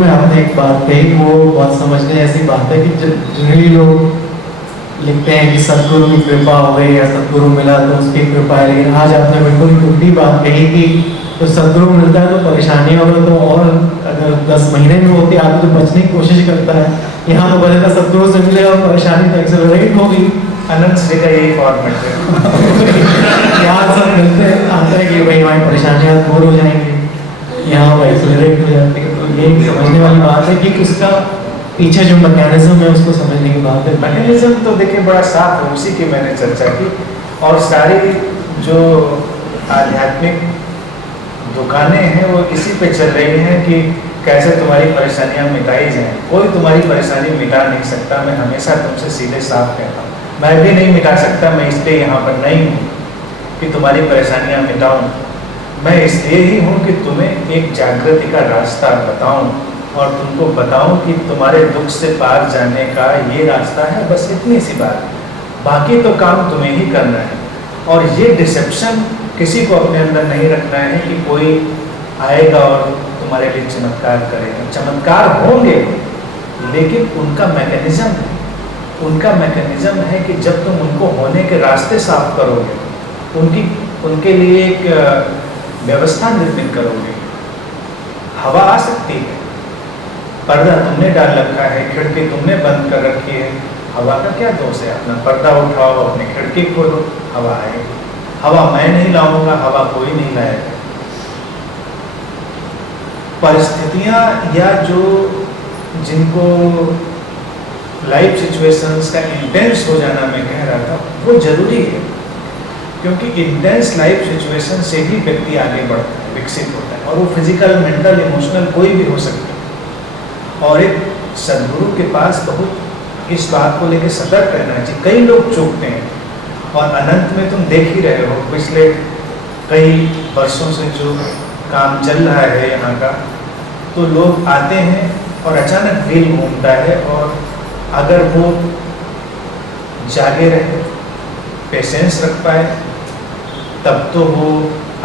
में आपने एक बात कही, वो बहुत समझने जैसी बात है कि जनरली लोग लिखते हैं कि सदगुरु की कृपा हो गई या सदगुरु मिला तो उसकी कृपा है, लेकिन आज आपने बिल्कुल उल्टी बात कही कि तो सदगुरु मिलता है तो परेशानियां हो तो और अगर 10 महीने में होती आदमी तो बचने की कोशिश करता है, यहाँ तो बचेगा सदगुरु से मिले और परेशानी तो एक्सेलरेट होगी। अनंत श्री का यही फॉर्मेट है। यहाँ सब मिलते हैं आता है कि भाई हमारी परेशानियां दूर हो जाएंगी, यहाँ वो एक्सेलरेट हो जाती है। तो ये समझने वाली बात है कि उसका पीछे जो मैकेनिज्म है उसको समझने की बात है। मैकेनिज्म तो देखिए बड़ा साफ है, उसी की मैंने चर्चा की। और सारी जो आध्यात्मिक दुकानें हैं वो इसी पे चल रही हैं कि कैसे तुम्हारी परेशानियां मिटाई जाएं। कोई तुम्हारी परेशानी मिटा नहीं सकता, मैं हमेशा तुमसे सीधे साफ कहता हूँ। मैं भी नहीं मिटा सकता, मैं इसलिए यहाँ पर नहीं हूँ कि तुम्हारी परेशानियां मिटाऊँ। मैं इसलिए ही हूँ कि तुम्हें एक जागृति का रास्ता बताऊँ और तुमको बताऊँ कि तुम्हारे दुख से पार जाने का ये रास्ता है। बस इतनी सी बात, बाकी तो काम तुम्हें ही करना है। और ये डिसेप्शन किसी को अपने अंदर नहीं रखना है कि कोई आएगा और तुम्हारे लिए चमत्कार करेगा। चमत्कार होंगे लेकिन उनका मैकेनिज्म है, उनका मैकेनिज्म है कि जब तुम उनको होने के रास्ते साफ करोगे, उनके लिए एक व्यवस्था निर्मित करोगे। हवा आ सकती है, पर्दा तुमने डाल रखा है, खिड़की तुमने बंद कर रखी है, हवा का क्या दोष है? अपना पर्दा उठाओ, अपनी खिड़की खोलो, हवा आएगी। हवा मैं नहीं लाऊंगा, हवा कोई नहीं लाएगा। परिस्थितियां या जो जिनको लाइफ सिचुएशंस का इंटेंस हो जाना मैं कह रहा था, वो जरूरी है, क्योंकि इंटेंस लाइफ सिचुएशन से ही व्यक्ति आगे बढ़ता है, विकसित होता है। और वो फिजिकल, मेंटल, इमोशनल कोई भी हो सकता है। और एक सदगुरु के पास बहुत इस बात को लेकर सतर्क रहना चाहिए। कई लोग चूकते हैं और अनंत में तुम देख ही रहे हो, पिछले कई वर्षों से जो काम चल रहा है यहाँ का, तो लोग आते हैं और अचानक व्हील घूमता है। और अगर वो जागे रहे, पेशेंस रख पाए, तब तो वो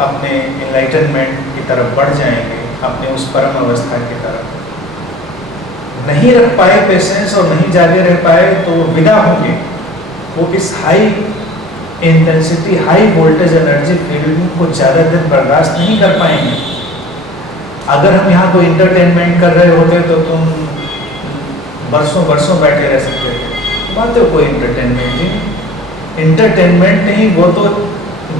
अपने एनलाइटनमेंट की तरफ बढ़ जाएंगे, अपने उस परम अवस्था की तरफ। नहीं रख पाए पेशेंस और नहीं जागे रह पाए तो विदा होंगे। वो इस high intensity, high voltage energy field को ज़्यादा देर बर्दाश्त नहीं कर पाएंगे। अगर हम यहाँ कोई इंटरटेनमेंट कर रहे होते तो तुम बरसों बरसों बैठे रह सकते थे। बात तो कोई इंटरटेनमेंट नहीं, इंटरटेनमेंट नहीं, वो तो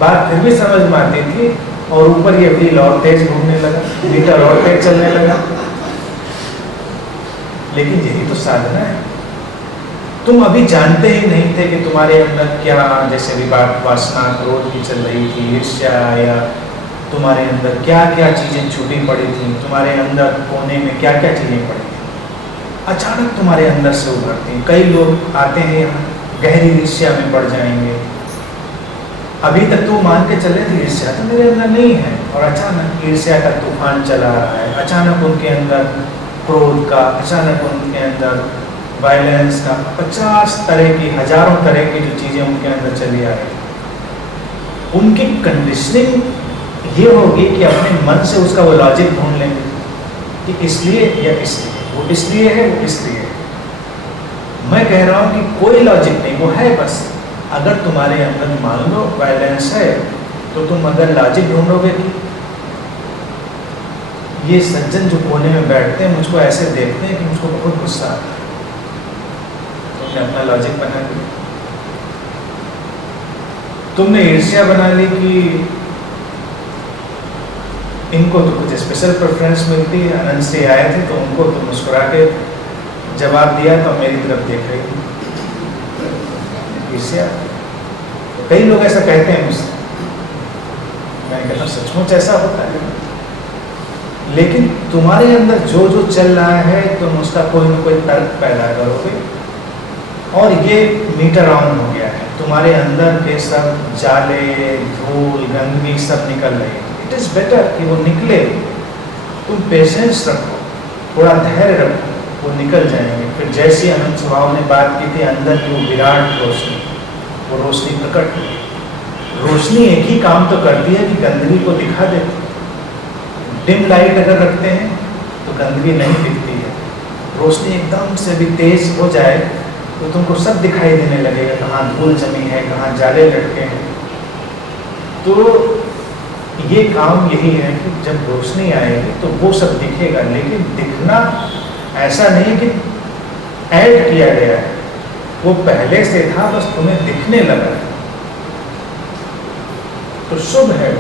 बात फिर भी समझ में आती थी। और ऊपर ये व्हील और तेज घूमने लगा, मीटर और तेज चलने लगा। लेकिन यही तो साधना है। तुम अभी जानते ही नहीं थे कि तुम्हारे अंदर क्या, जैसे विवाद, वासना, क्रोध की चल रही थी, ईर्ष्या, या तुम्हारे अंदर क्या क्या चीज़ें छूटी पड़ी थी, तुम्हारे अंदर कोने में क्या क्या चीज़ें पड़ी थी, अचानक तुम्हारे अंदर से उभरती। कई लोग आते हैं यहाँ गहरी ईर्ष्या में पड़ जाएंगे। अभी तक तो मान के चले थे ईर्ष्या तो मेरे अंदर नहीं है, और अचानक ईर्ष्या का तूफान चला रहा है। अचानक उनके अंदर क्रोध का, अचानक उनके अंदर वायलेंस का, 50 तरह की, हजारों तरह की जो चीज़ें उनके अंदर चली आ रही। उनकी कंडीशनिंग ये होगी कि अपने मन से उसका वो लॉजिक ढूंढ लेंगे कि इसलिए या इसलिए, वो इसलिए है, वो इसलिए है। मैं कह रहा हूँ कि कोई लॉजिक नहीं, वो है बस। अगर तुम्हारे अंदर मान लो वायलेंस है तो तुम अगर लॉजिक ढूंढोगे कि ये सज्जन जो कोने में बैठते हैं मुझको ऐसे देखते हैं कि मुझको बहुत गुस्सा आता है, तुमने अपना लॉजिक बना लिया। तुमने ईर्ष्या बना ली कि इनको तो कुछ स्पेशल प्रेफरेंस मिलती है, अनंत से आए थे तो उनको तो मुस्कुरा के जवाब दिया तो मेरी तरफ देख रही थी। ईर्ष्या, कई लोग ऐसा कहते हैं मुझसे, मैं कहता हूँ सचमुच ऐसा होता है। लेकिन तुम्हारे अंदर जो जो चल रहा है तुम उसका कोई ना कोई तर्क पैदा करोगे और ये मीटर ऑन हो गया है। तुम्हारे अंदर के सब जाले, धूल, गंदगी सब निकल रही है। इट इज़ बेटर कि वो निकले। तुम पेशेंस रखो, थोड़ा धैर्य रखो, वो निकल जाएंगे। फिर जैसी अनंत स्वभाव ने बात की थी, अंदर की वो विराट रोशनी, वो रोशनी प्रकट हुई। रोशनी एक ही काम तो करती है कि गंदगी को दिखा देती। डिम लाइट अगर रखते हैं तो गंदगी नहीं दिखती, रोशनी एकदम से भी तेज हो जाए तो तुमको सब दिखाई देने लगेगा, कहाँ धूल जमी है, कहाँ जाले लटके हैं। तो ये काम यही है कि जब रोशनी आएगी तो वो सब दिखेगा, लेकिन दिखना ऐसा नहीं कि ऐड किया गया है, वो पहले से था, बस तुम्हें दिखने लगा। तो शुभ है।